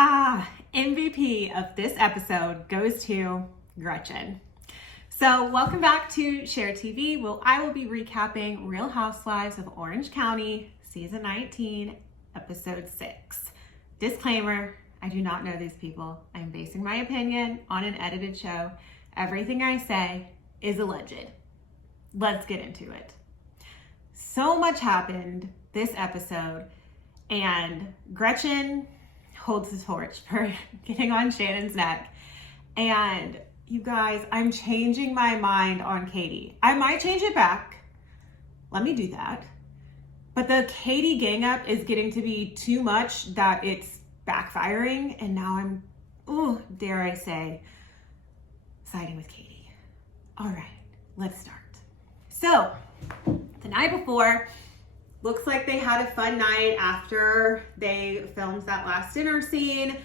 MVP of this episode goes to Gretchen. So welcome back to Share TV. Well, I will be recapping Real Housewives of Orange County, Season 19, Episode 6. Disclaimer, I do not know these people. I'm basing my opinion on an edited show. Everything I say is alleged. Let's get into it. So much happened this episode, and Gretchen holds the torch for getting on Shannon's neck. And you guys, I'm changing my mind on Katie. I might change it back. Let me do that. But the Katie gang up is getting to be too much that it's backfiring. And now I'm, dare I say, siding with Katie. All right, let's start. So the night before, looks like they had a fun night after they filmed that last dinner scene.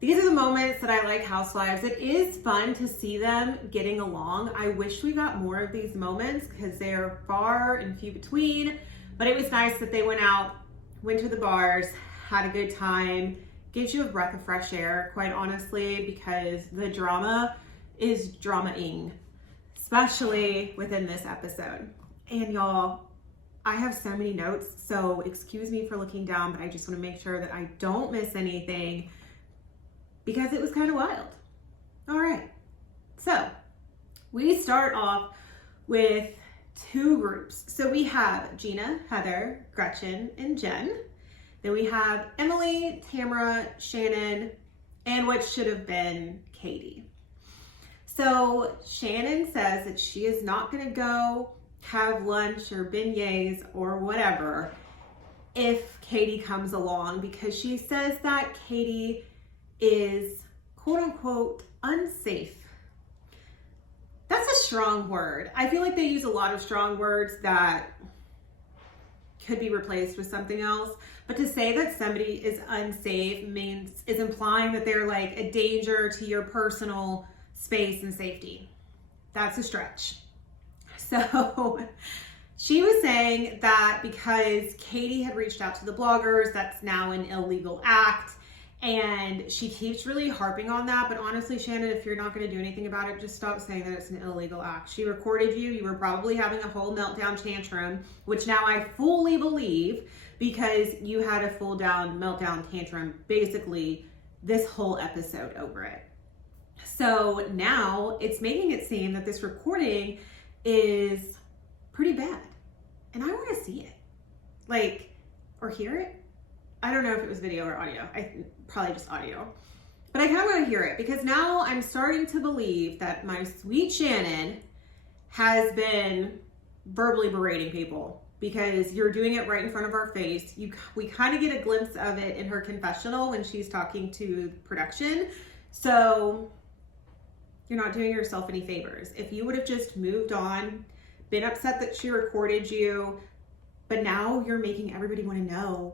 These are the moments that I like Housewives. It is fun to see them getting along. I wish we got more of these moments because they are far and few between, but it was nice that they went out, went to the bars, had a good time. Gives you a breath of fresh air, quite honestly, because the drama is drama-ing, especially within this episode. And y'all, I have so many notes, so excuse me for looking down, but I just want to make sure that I don't miss anything because it was kind of wild. All right, so we start off with two groups. So we have Gina, Heather, Gretchen, and Jen. Then we have Emily, Tamara, Shannon, and what should have been Katie. So Shannon says that she is not going to go have lunch or beignets or whatever if Katie comes along, because she says that Katie is quote unquote unsafe. That's a strong word. I feel like they use a lot of strong words that could be replaced with something else, but to say that somebody is unsafe is implying that they're like a danger to your personal space and safety. That's a stretch. So she was saying that because Katie had reached out to the bloggers, that's now an illegal act. And she keeps really harping on that. But honestly, Shannon, if you're not going to do anything about it, just stop saying that it's an illegal act. She recorded you. You were probably having a whole meltdown tantrum, which now I fully believe because you had a full down meltdown tantrum basically this whole episode over it. So now it's making it seem that this recording is pretty bad. And I want to see it. Like, or hear it. I don't know if it was video or audio. Probably just audio. But I kind of want to hear it because now I'm starting to believe that my sweet Shannon has been verbally berating people because you're doing it right in front of our face. We kind of get a glimpse of it in her confessional when she's talking to production. So you're not doing yourself any favors. If you would have just moved on, been upset that she recorded you, but now you're making everybody want to know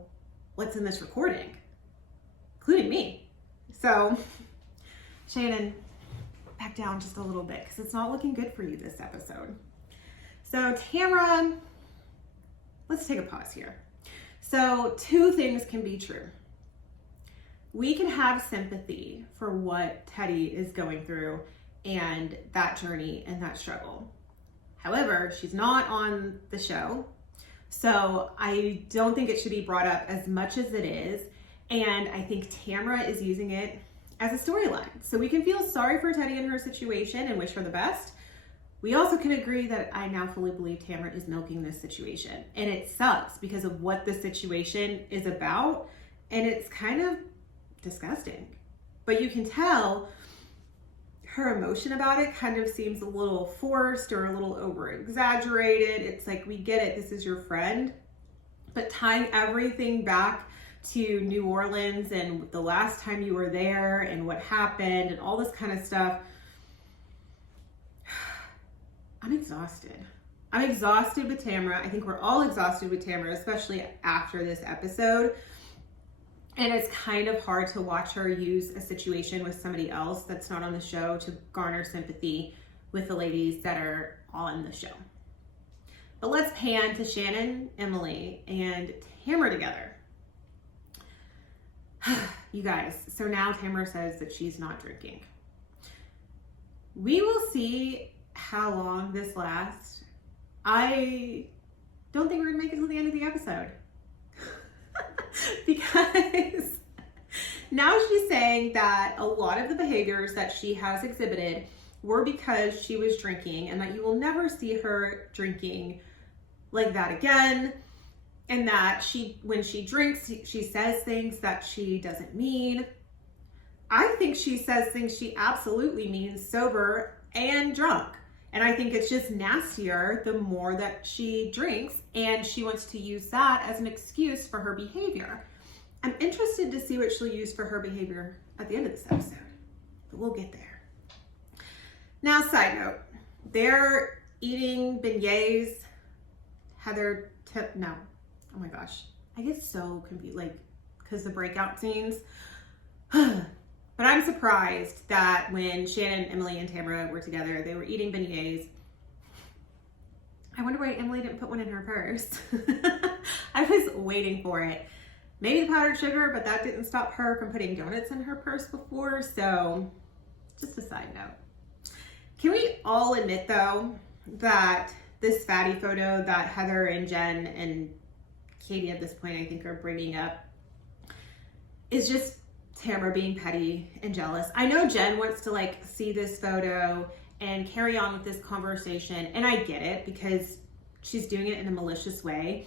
what's in this recording, including me. So Shannon, back down just a little bit because it's not looking good for you this episode. So Tamara, let's take a pause here. So two things can be true. We can have sympathy for what Teddy is going through and that journey and that struggle. However, she's not on the show, so I don't think it should be brought up as much as it is. And I think Tamara is using it as a storyline. So we can feel sorry for Teddy in her situation and wish her the best. We also can agree that I now fully believe Tamara is milking this situation. And it sucks because of what the situation is about. And it's kind of disgusting. But you can tell her emotion about it kind of seems a little forced or a little over exaggerated. It's like, we get it, this is your friend, but tying everything back to New Orleans and the last time you were there and what happened and all this kind of stuff, I'm exhausted. I'm exhausted with Tamara. I think we're all exhausted with Tamara, especially after this episode. And it's kind of hard to watch her use a situation with somebody else that's not on the show to garner sympathy with the ladies that are on the show. But let's pan to Shannon, Emily, and Tamara together. You guys, so now Tamara says that she's not drinking. We will see how long this lasts. I don't think we're gonna make it to the end of the episode. Because now she's saying that a lot of the behaviors that she has exhibited were because she was drinking, and that you will never see her drinking like that again. And that when she drinks, she says things that she doesn't mean. I think she says things she absolutely means sober and drunk. And I think it's just nastier the more that she drinks, and she wants to use that as an excuse for her behavior. I'm interested to see what she'll use for her behavior at the end of this episode, but we'll get there. Now, side note, they're eating beignets. Oh my gosh, I get so confused, like, because the breakout scenes. But I'm surprised that when Shannon, Emily, and Tamara were together, they were eating beignets. I wonder why Emily didn't put one in her purse. I was waiting for it. Maybe the powdered sugar, but that didn't stop her from putting donuts in her purse before. So just a side note. Can we all admit, though, that this fatty photo that Heather and Jen and Katie at this point, I think, are bringing up is just Tamara being petty and jealous? I know Jen wants to like see this photo and carry on with this conversation, and I get it because she's doing it in a malicious way.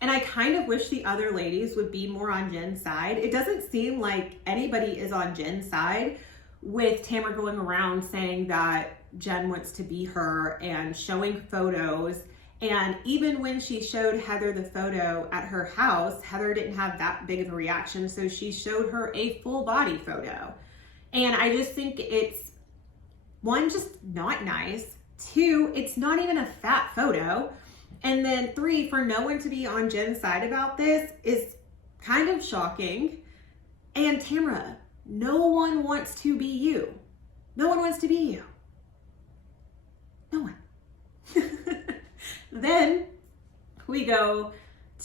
And I kind of wish the other ladies would be more on Jen's side. It doesn't seem like anybody is on Jen's side, with Tamara going around saying that Jen wants to be her and showing photos. And even when she showed Heather the photo at her house, Heather didn't have that big of a reaction, so she showed her a full body photo. And I just think it's, one, just not nice. Two, it's not even a fat photo. And then three, for no one to be on Jen's side about this is kind of shocking. And Tamara, no one wants to be you. No one wants to be you. No one. Then we go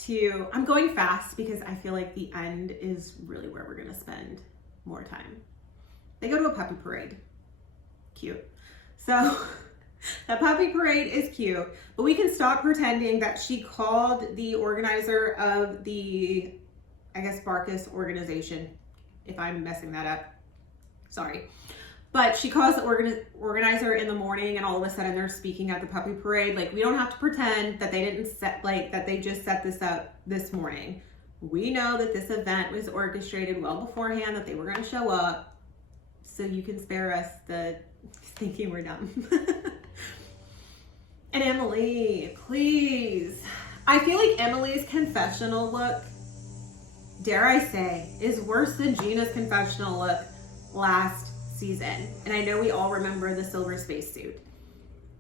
to, I'm going fast because I feel like the end is really where we're gonna spend more time. They go to a puppy parade. Cute. So the puppy parade is cute, but we can stop pretending that she called the organizer of the, I guess, Barkus organization, if I'm messing that up, sorry. But she calls the organizer in the morning, and all of a sudden they're speaking at the puppy parade. Like, we don't have to pretend that they didn't that they just set this up this morning. We know that this event was orchestrated well beforehand, that they were going to show up, so you can spare us the thinking we're dumb. And Emily, please. I feel like Emily's confessional look, dare I say, is worse than Gina's confessional look last season. And I know we all remember the silver spacesuit.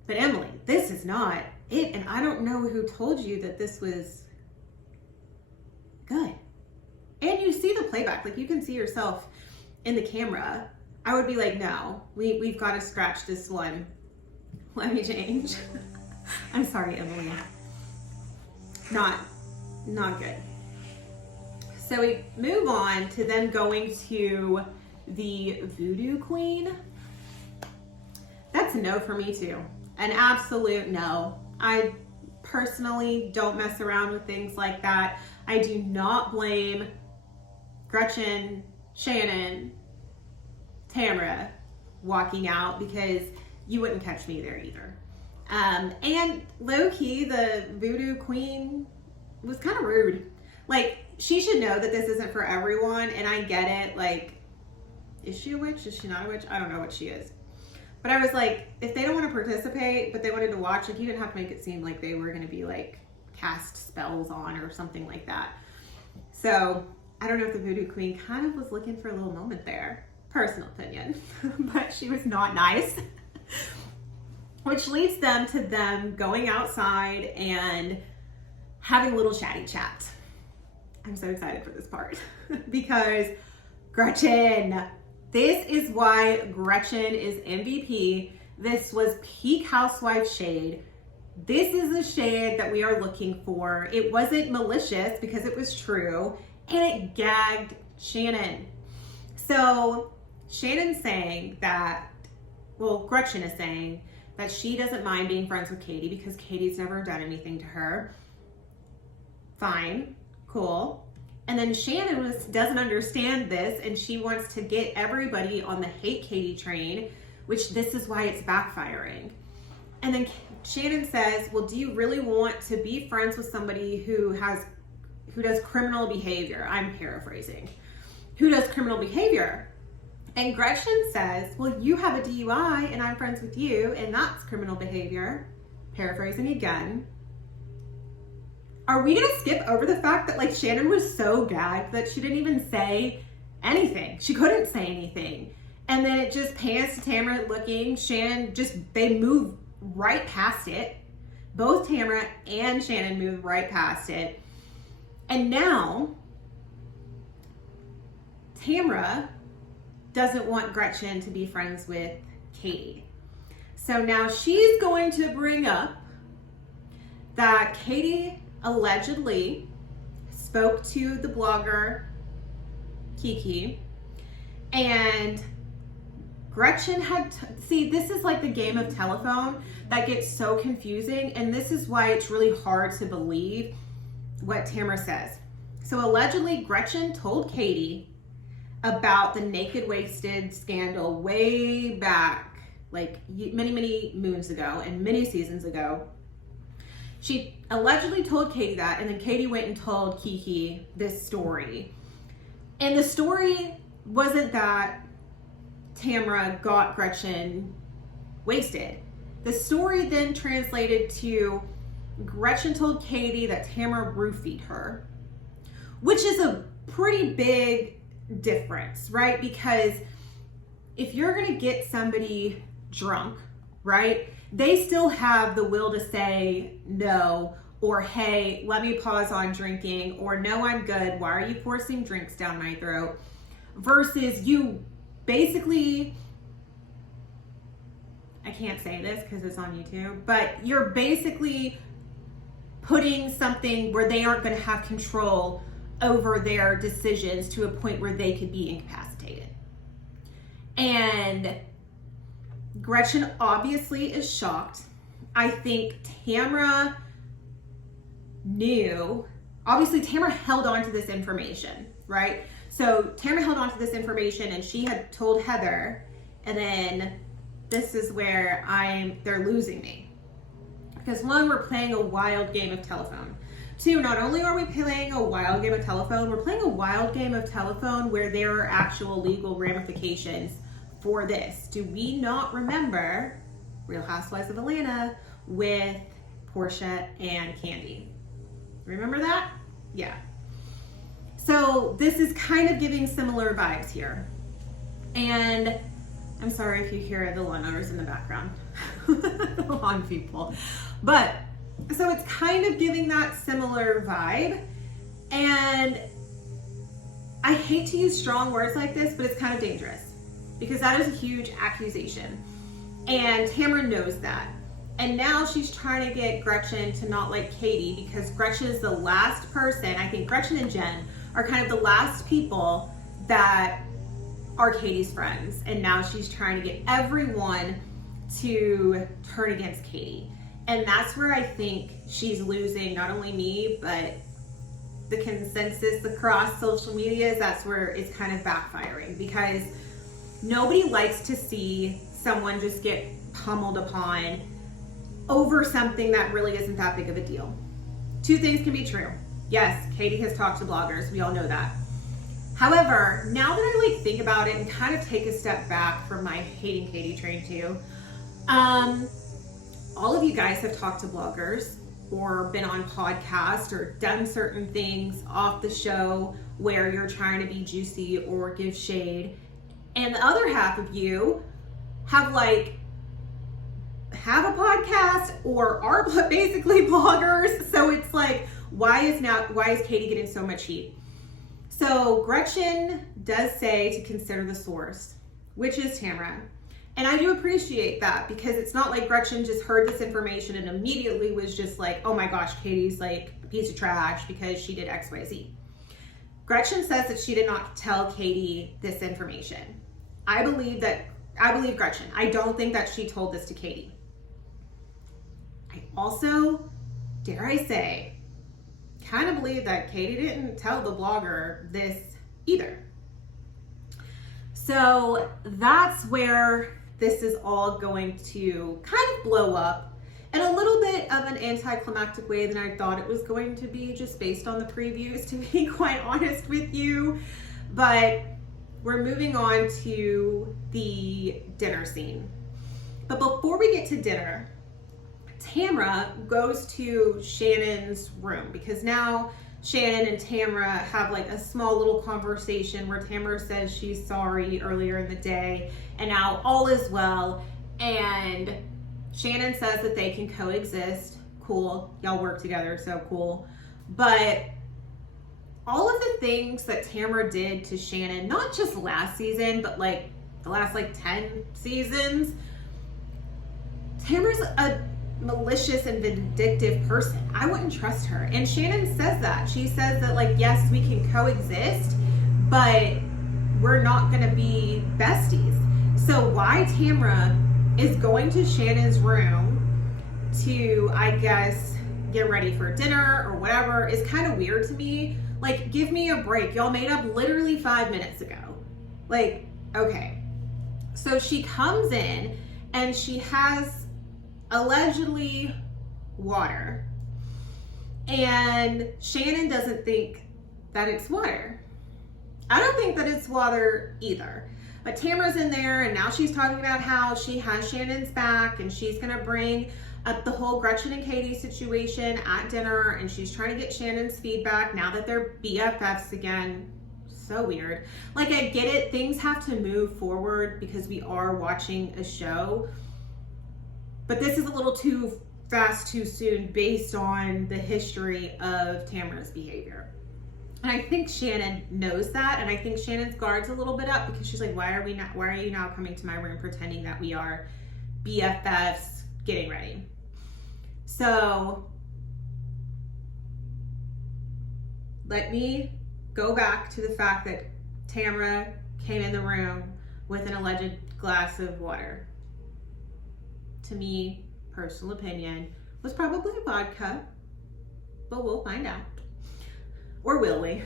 But Emily, this is not it. And I don't know who told you that this was good. And you see the playback, like you can see yourself in the camera. I would be like, no, we've got to scratch this one. Let me change. I'm sorry, Emily. Not good. So we move on to them going to the Voodoo Queen. That's a no for me too. An absolute no. I personally don't mess around with things like that. I do not blame Gretchen, Shannon, Tamara walking out, because you wouldn't catch me there either. And low-key, the Voodoo Queen was kind of rude. Like, she should know that this isn't for everyone, and I get it. Like, is she a witch? Is she not a witch? I don't know what she is. But I was like, if they don't want to participate, but they wanted to watch, like, you didn't have to make it seem like they were going to be, like, cast spells on or something like that. So, I don't know if the Voodoo Queen kind of was looking for a little moment there. Personal opinion. But she was not nice. Which leads them to them going outside and having a little chatty chat. I'm so excited for this part. Because Gretchen, this is why Gretchen is MVP. This was peak housewife shade. This is the shade that we are looking for. It wasn't malicious because it was true, and it gagged Shannon. So Shannon's saying that, well, Gretchen is saying that she doesn't mind being friends with Katie because Katie's never done anything to her. Fine, cool. And then Shannon doesn't understand this, and she wants to get everybody on the hate Katie train, which this is why it's backfiring. And then Shannon says, well, do you really want to be friends with somebody who does criminal behavior? I'm paraphrasing. Who does criminal behavior? And Gretchen says, well, you have a DUI and I'm friends with you, and that's criminal behavior. Paraphrasing again. Are we gonna skip over the fact that like Shannon was so gagged that she didn't even say anything? She couldn't say anything. And then it just pans to Tamara looking. Shannon they move right past it. Both Tamara and Shannon move right past it. And now Tamara doesn't want Gretchen to be friends with Katie. So now she's going to bring up that Katie allegedly spoke to the blogger Kiki, and Gretchen had see, this is like the game of telephone that gets so confusing, and this is why it's really hard to believe what Tamara says. So allegedly Gretchen told Katie about the Naked Wasted scandal way back, like many moons ago and many seasons ago. She allegedly told Katie that, and then Katie went and told Kiki this story. And the story wasn't that Tamara got Gretchen wasted. The story then translated to Gretchen told Katie that Tamara roofied her, which is a pretty big difference, right? Because if you're gonna get somebody drunk, right, they still have the will to say no, or hey, let me pause on drinking, or no, I'm good, why are you forcing drinks down my throat? Versus you basically, I can't say this because it's on YouTube, but you're basically putting something where they aren't going to have control over their decisions to a point where they could be incapacitated. And Gretchen obviously is shocked. I think Tamara knew, obviously Tamara held on to this information, right? So Tamara held on to this information and she had told Heather, and then this is where they're losing me. Because one, we're playing a wild game of telephone. Two, not only are we playing a wild game of telephone, we're playing a wild game of telephone where there are actual legal ramifications for this. Do we not remember Real Housewives of Atlanta with Portia and Candy? Remember that? Yeah. So this is kind of giving similar vibes here. And I'm sorry if you hear the lawnmowers in the background, the lawn people. But so it's kind of giving that similar vibe. And I hate to use strong words like this, but it's kind of dangerous because that is a huge accusation. And Tamara knows that. And now she's trying to get Gretchen to not like Katie because Gretchen is the last person. I think Gretchen and Jen are kind of the last people that are Katie's friends. And now she's trying to get everyone to turn against Katie. And that's where I think she's losing not only me, but the consensus across social media. That's where it's kind of backfiring because nobody likes to see someone just get pummeled upon over something that really isn't that big of a deal. Two things can be true. Yes, Katie has talked to bloggers. We all know that. However, now that I think about it and kind of take a step back from my hating Katie train too, all of you guys have talked to bloggers or been on podcasts or done certain things off the show where you're trying to be juicy or give shade. And the other half of you have a podcast or are basically bloggers. So it's like, why is Katie getting so much heat? So Gretchen does say to consider the source, which is Tamara. And I do appreciate that because it's not like Gretchen just heard this information and immediately was just like, oh my gosh, Katie's like a piece of trash because she did X, Y, Z. Gretchen says that she did not tell Katie this information. I believe Gretchen. I don't think that she told this to Katie. I also, dare I say, kind of believe that Katie didn't tell the blogger this either. So that's where this is all going to kind of blow up in a little bit of an anticlimactic way than I thought it was going to be, just based on the previews, to be quite honest with you. But we're moving on to the dinner scene. But before we get to dinner, Tamra goes to Shannon's room, because now Shannon and Tamra have like a small little conversation where Tamra says she's sorry earlier in the day and now all is well, and Shannon says that they can coexist. Cool, y'all work together, so cool. But all of the things that Tamra did to Shannon, not just last season, but like the last like 10 seasons, Tamra's a malicious and vindictive person. I wouldn't trust her. And Shannon says that. She says that, like, yes, we can coexist, but we're not gonna be besties. So why Tamra is going to Shannon's room to, I guess, get ready for dinner or whatever is kind of weird to me. Like, give me a break. Y'all made up literally 5 minutes ago. Like, okay. So she comes in and she has allegedly water, and Shannon doesn't think that it's water. I don't think that it's water either. But Tamra's in there, and now she's talking about how she has Shannon's back, and she's gonna bring up the whole Gretchen and Katie situation at dinner, and she's trying to get Shannon's feedback now that they're BFFs again. So weird. Like, I get it, things have to move forward because we are watching a show, but this is a little too fast, too soon, based on the history of Tamra's behavior. And I think Shannon knows that, and I think Shannon's guard's a little bit up, because she's like, why are you now coming to my room pretending that we are BFFs getting ready? So let me go back to the fact that Tamra came in the room with an alleged glass of water. To me, personal opinion, was probably vodka, but we'll find out. Or will we?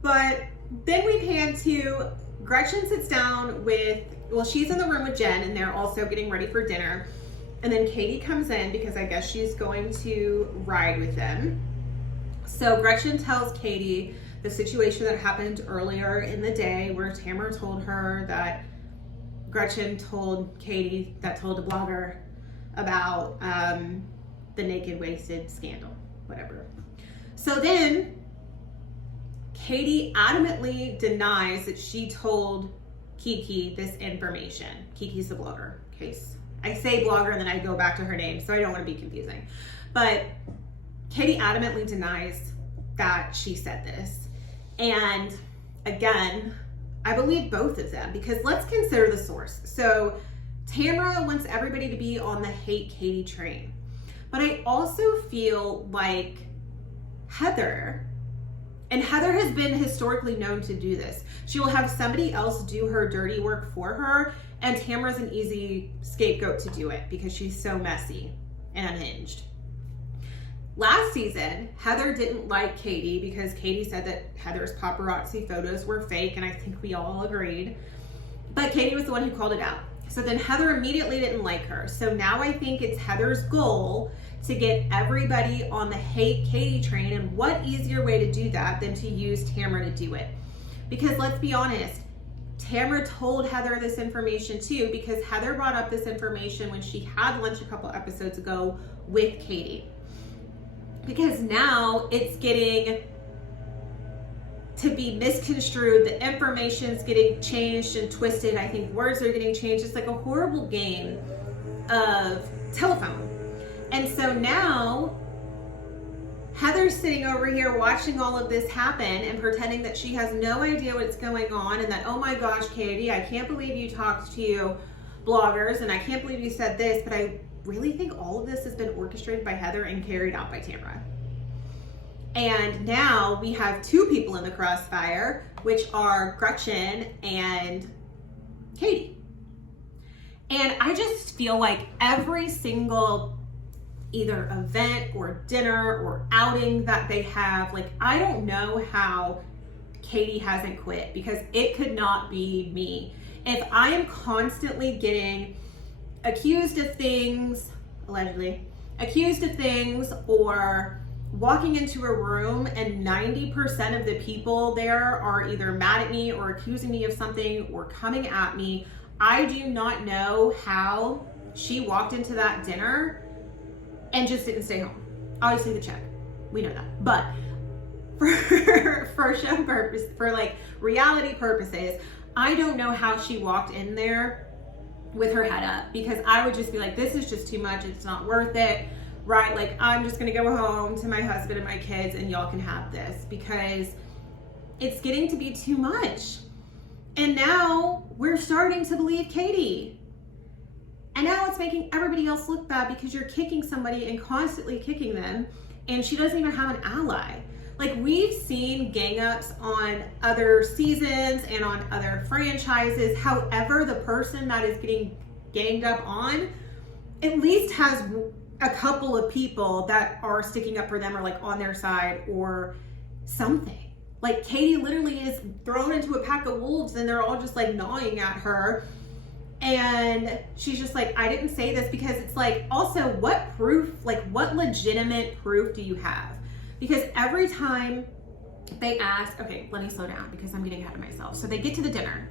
But then we pan to Gretchen sits down with, well, she's in the room with Jen, and they're also getting ready for dinner. And then Katie comes in because I guess she's going to ride with them. So Gretchen tells Katie the situation that happened earlier in the day, where Tamra told her that Gretchen told Katie, that told the blogger about the naked wasted scandal, whatever. So then Katie adamantly denies that she told Kiki this information. Kiki's the blogger, in case I say blogger and then I go back to her name, so I don't want to be confusing. But Katie adamantly denies that she said this. And again, I believe both of them, because let's consider the source. So Tamra wants everybody to be on the hate Katie train. But I also feel like Heather, and Heather has been historically known to do this. She will have somebody else do her dirty work for her, and Tamra's an easy scapegoat to do it because she's so messy and unhinged. Last season, Heather didn't like Katie because Katie said that Heather's paparazzi photos were fake, and I think we all agreed. But Katie was the one who called it out. So then Heather immediately didn't like her. So now I think it's Heather's goal to get everybody on the hate Katie train, and what easier way to do that than to use Tamra to do it? Because let's be honest, Tamra told Heather this information too, because Heather brought up this information when she had lunch a couple episodes ago with Katie. Because now it's getting to be misconstrued, the information's getting changed and twisted, I think words are getting changed. It's like a horrible game of telephone. And so now Heather's sitting over here watching all of this happen and pretending that she has no idea what's going on, and that, oh my gosh, Katie, I can't believe you talked to bloggers, and I can't believe you said this, but I really think all of this has been orchestrated by Heather and carried out by Tamra. And now we have two people in the crossfire, which are Gretchen and Katie. And I just feel like every single either event or dinner or outing that they have, like, I don't know how Katie hasn't quit, because it could not be me. If I am constantly getting accused of things, allegedly, accused of things, or walking into a room and 90% of the people there are either mad at me or accusing me of something or coming at me, I do not know how she walked into that dinner and just didn't stay home. Obviously the check, we know that. But for show purpose, for like reality purposes, I don't know how she walked in there with her head up, because I would just be like, this is just too much. It's not worth it, right? Like, I'm just gonna go home to my husband and my kids and y'all can have this, because it's getting to be too much. And now we're starting to believe Katie. And now it's making everybody else look bad because you're kicking somebody and constantly kicking them, and she doesn't even have an ally. Like, we've seen gang ups on other seasons and on other franchises. However, the person that is getting ganged up on at least has a couple of people that are sticking up for them or like on their side or something. Like, Katie literally is thrown into a pack of wolves and they're all just like gnawing at her. And she's just like, I didn't say this, because it's like, also, what proof, like what legitimate proof do you have? Because every time they ask, okay, let me slow down because I'm getting ahead of myself. So they get to the dinner.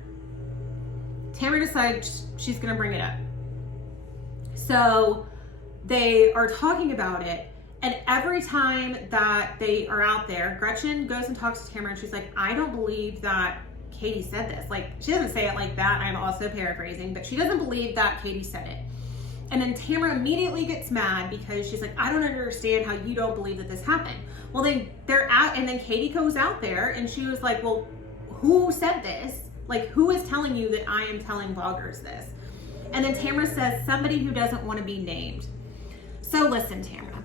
Tamara decides she's gonna bring it up. So they are talking about it. And every time that they are out there, Gretchen goes and talks to Tamara and she's like, I don't believe that Katie said this. Like, she doesn't say it like that. I'm also paraphrasing, but she doesn't believe that Katie said it. And then Tamara immediately gets mad because she's like, I don't understand how you don't believe that this happened. Well, then and then Katie goes out there and she was like, well, who said this? Like, who is telling you that I am telling bloggers this? And then Tamara says, somebody who doesn't want to be named. So listen, Tamara,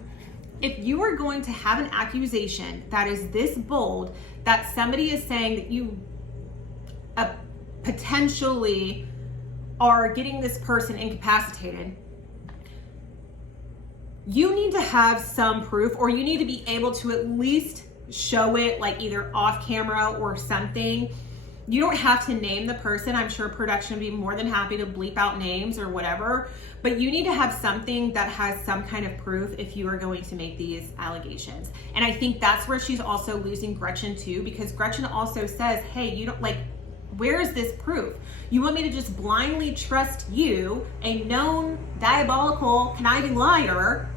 if you are going to have an accusation that is this bold, that somebody is saying that you potentially are getting this person incapacitated, you need to have some proof, or you need to be able to at least show it, like either off camera or something. You don't have to name the person. I'm sure production would be more than happy to bleep out names or whatever, but you need to have something that has some kind of proof if you are going to make these allegations. And I think that's where she's also losing Gretchen too, because Gretchen also says, hey, you don't, like, where is this proof? You want me to just blindly trust you, a known diabolical, conniving liar,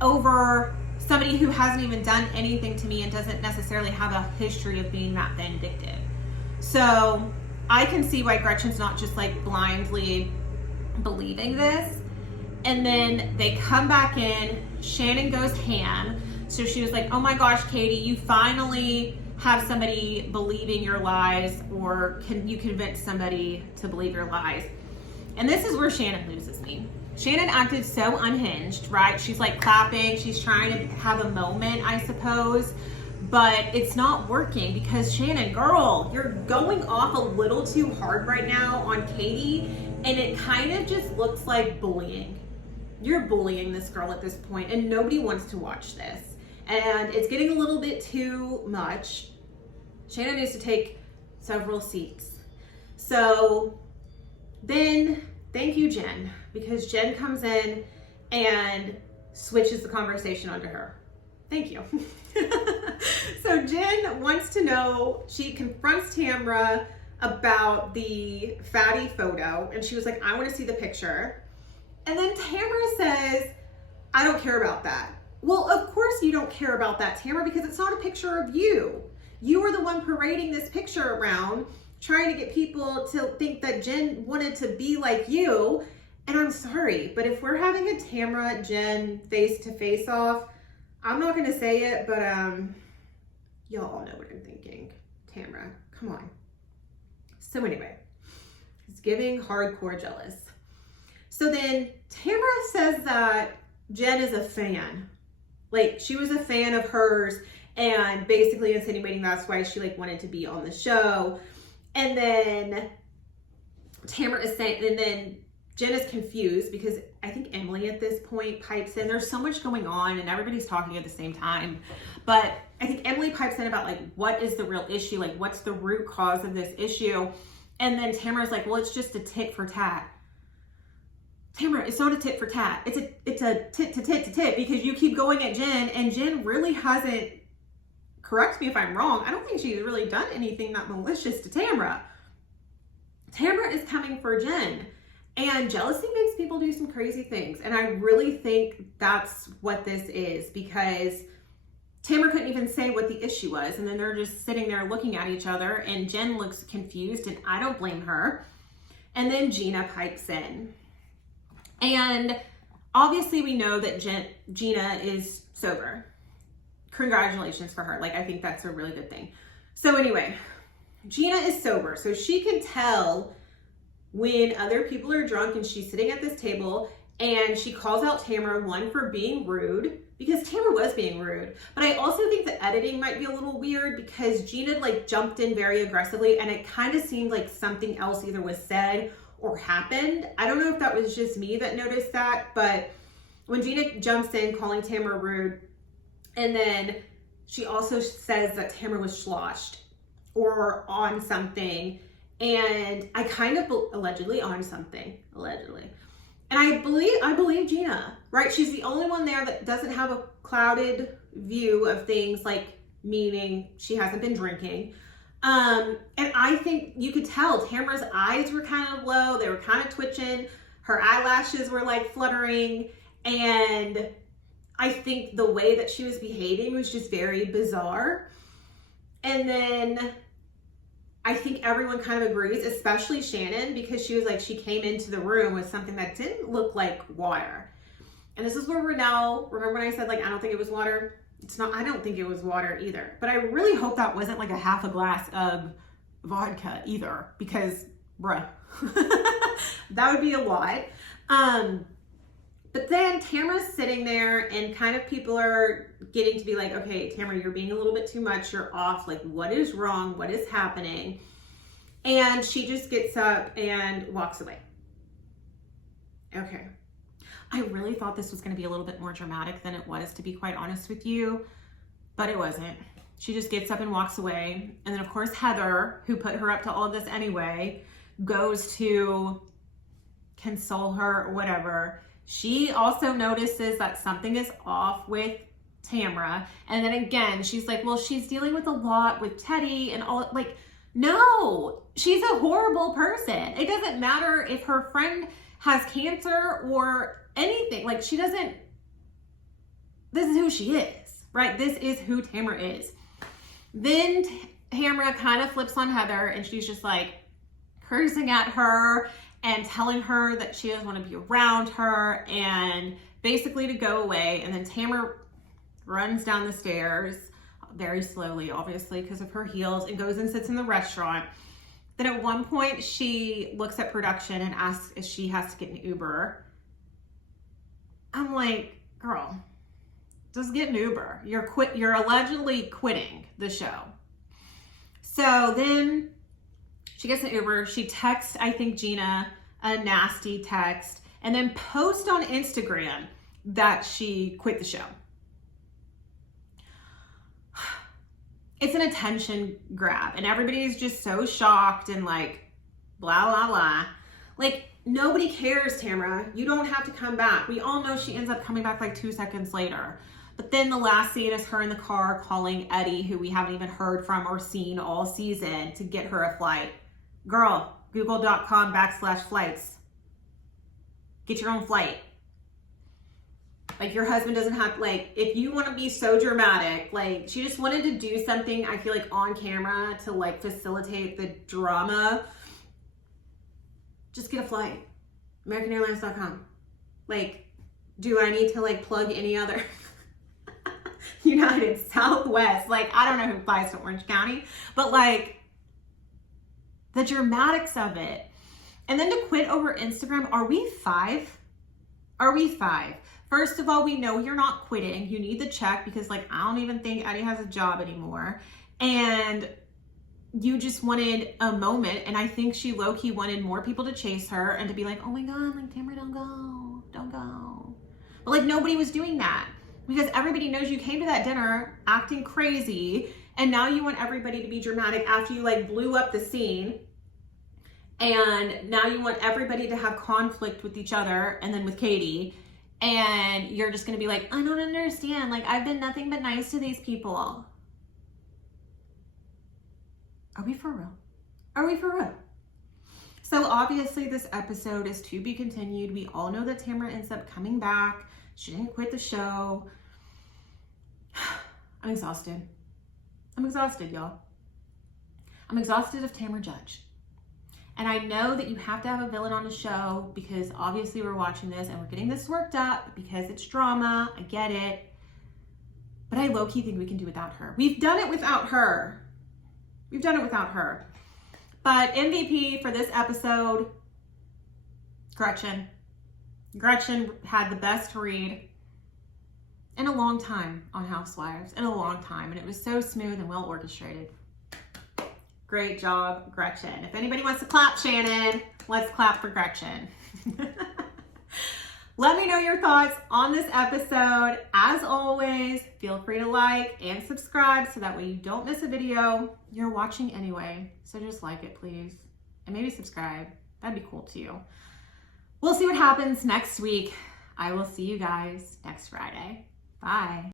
over somebody who hasn't even done anything to me and doesn't necessarily have a history of being that vindictive. So I can see why Gretchen's not just like blindly believing this. And then they come back in, Shannon goes ham. So she was like, oh my gosh, Katie, you finally have somebody believing your lies, or can you convince somebody to believe your lies? And this is where Shannon loses me. Shannon acted so unhinged, right? She's like clapping, she's trying to have a moment, I suppose, but it's not working because Shannon, girl, you're going off a little too hard right now on Katie, and it kind of just looks like bullying. You're bullying this girl at this point, and nobody wants to watch this. And it's getting a little bit too much. Shannon needs to take several seats. So then, thank you, Jen, because Jen comes in and switches the conversation onto her. Thank you. So Jen wants to know, she confronts Tamara about the fatty photo, and she was like, I want to see the picture. And then Tamara says, I don't care about that. Well, of course you don't care about that, Tamara, because it's not a picture of you. You were the one parading this picture around, trying to get people to think that Jen wanted to be like you. And I'm sorry, but if we're having a Tamara Jen face-to-face off, I'm not gonna say it, but y'all all know what I'm thinking. Tamara, come on. So anyway, it's giving hardcore jealous. So then Tamara says that Jen is a fan. Like, she was a fan of hers, and basically insinuating that's why she like wanted to be on the show. And then Tamara is saying, and then Jen is confused because I think Emily at this point pipes in. There's so much going on and everybody's talking at the same time. But I think Emily pipes in about like, what is the real issue? Like, what's the root cause of this issue? And then Tamara's like, well, it's just a tit for tat. Tamara, it's not a tit for tat. It's a tit to tit to tit, because you keep going at Jen, and Jen really hasn't, correct me if I'm wrong, I don't think she's really done anything that malicious to Tamara. Tamara is coming for Jen, and jealousy makes people do some crazy things. And I really think that's what this is, because Tamara couldn't even say what the issue was. And then they're just sitting there looking at each other, and Jen looks confused, and I don't blame her. And then Gina pipes in. And obviously we know that Gina is sober. Congratulations for her. Like, I think that's a really good thing. So anyway, Gina is sober, so she can tell when other people are drunk, and she's sitting at this table, and she calls out Tamara, one, for being rude, because Tamara was being rude. But I also think the editing might be a little weird, because Gina like jumped in very aggressively, and it kind of seemed like something else either was said or happened. I don't know if that was just me that noticed that, but when Gina jumps in calling Tamara rude, and then she also says that Tamara was sloshed or on something, and I kind of allegedly on something, allegedly. And I believe Gina, right? She's the only one there that doesn't have a clouded view of things, like, meaning she hasn't been drinking. And I think you could tell Tamara's eyes were kind of low. They were kind of twitching. Her eyelashes were like fluttering. And I think the way that she was behaving was just very bizarre. And then I think everyone kind of agrees, especially Shannon, because she was like, she came into the room with something that didn't look like water. And this is where we're now, remember when I said, like, I don't think it was water? It's not, I don't think it was water either. But I really hope that wasn't like a half a glass of vodka either, because bruh, that would be a lot. But then Tamara's sitting there, and kind of people are getting to be like, okay, Tamara, you're being a little bit too much. You're off. Like, what is wrong? What is happening? And she just gets up and walks away. Okay. I really thought this was going to be a little bit more dramatic than it was, to be quite honest with you, but it wasn't. She just gets up and walks away. And then of course, Heather, who put her up to all of this anyway, goes to console her or whatever. She also notices that something is off with Tamara. And then again, she's like, well, she's dealing with a lot with Teddy and all. Like, no, she's a horrible person. It doesn't matter if her friend has cancer or anything. Like, she doesn't, this is who she is, right? This is who Tamara is. Then Tamara kind of flips on Heather, and she's just like cursing at her and telling her that she doesn't want to be around her, and basically to go away. And then Tamara runs down the stairs very slowly, obviously because of her heels, and goes and sits in the restaurant. Then at one point she looks at production and asks if she has to get an Uber. I'm like, girl, just get an Uber. You're allegedly quitting the show. So then she gets an Uber. She texts, I think, Gina a nasty text, and then posts on Instagram that she quit the show. It's an attention grab, and everybody's just so shocked and like, blah, blah, blah. Like, nobody cares, Tamara. You don't have to come back. We all know she ends up coming back like 2 seconds later. But then the last scene is her in the car calling Eddie, who we haven't even heard from or seen all season, to get her a flight. Girl, google.com/flights. Get your own flight. Like, your husband doesn't have, like, if you want to be so dramatic, like, she just wanted to do something, I feel like, on camera to, like, facilitate the drama. Just get a flight. AmericanAirlines.com. Like, do I need to, like, plug any other? United, Southwest. Like, I don't know who flies to Orange County, but, like, the dramatics of it. And then to quit over Instagram, are we 5? Are we 5? First of all, we know you're not quitting. You need the check because like, I don't even think Eddie has a job anymore. And you just wanted a moment. And I think she low-key wanted more people to chase her and to be like, oh my God, like Tamara, don't go, don't go. But like nobody was doing that because everybody knows you came to that dinner acting crazy. And now you want everybody to be dramatic after you like blew up the scene. And now you want everybody to have conflict with each other and then with Katie. And you're just going to be like, I don't understand. Like, I've been nothing but nice to these people. Are we for real? Are we for real? So obviously this episode is to be continued. We all know that Tamara ends up coming back. She didn't quit the show. I'm exhausted. I'm exhausted, y'all. I'm exhausted of Tamara Judge. And I know that you have to have a villain on the show because obviously we're watching this and we're getting this worked up because it's drama. I get it. But I low-key think we can do without her. We've done it without her. We've done it without her. But MVP for this episode, Gretchen. Gretchen had the best read in a long time on Housewives. In a long time. And it was so smooth and well orchestrated. Great job, Gretchen. If anybody wants to clap Shannon, let's clap for Gretchen. Let me know your thoughts on this episode. As always, feel free to like and subscribe so that way you don't miss a video. You're watching anyway, so just like it, please. And maybe subscribe. That'd be cool too. We'll see what happens next week. I will see you guys next Friday. Bye.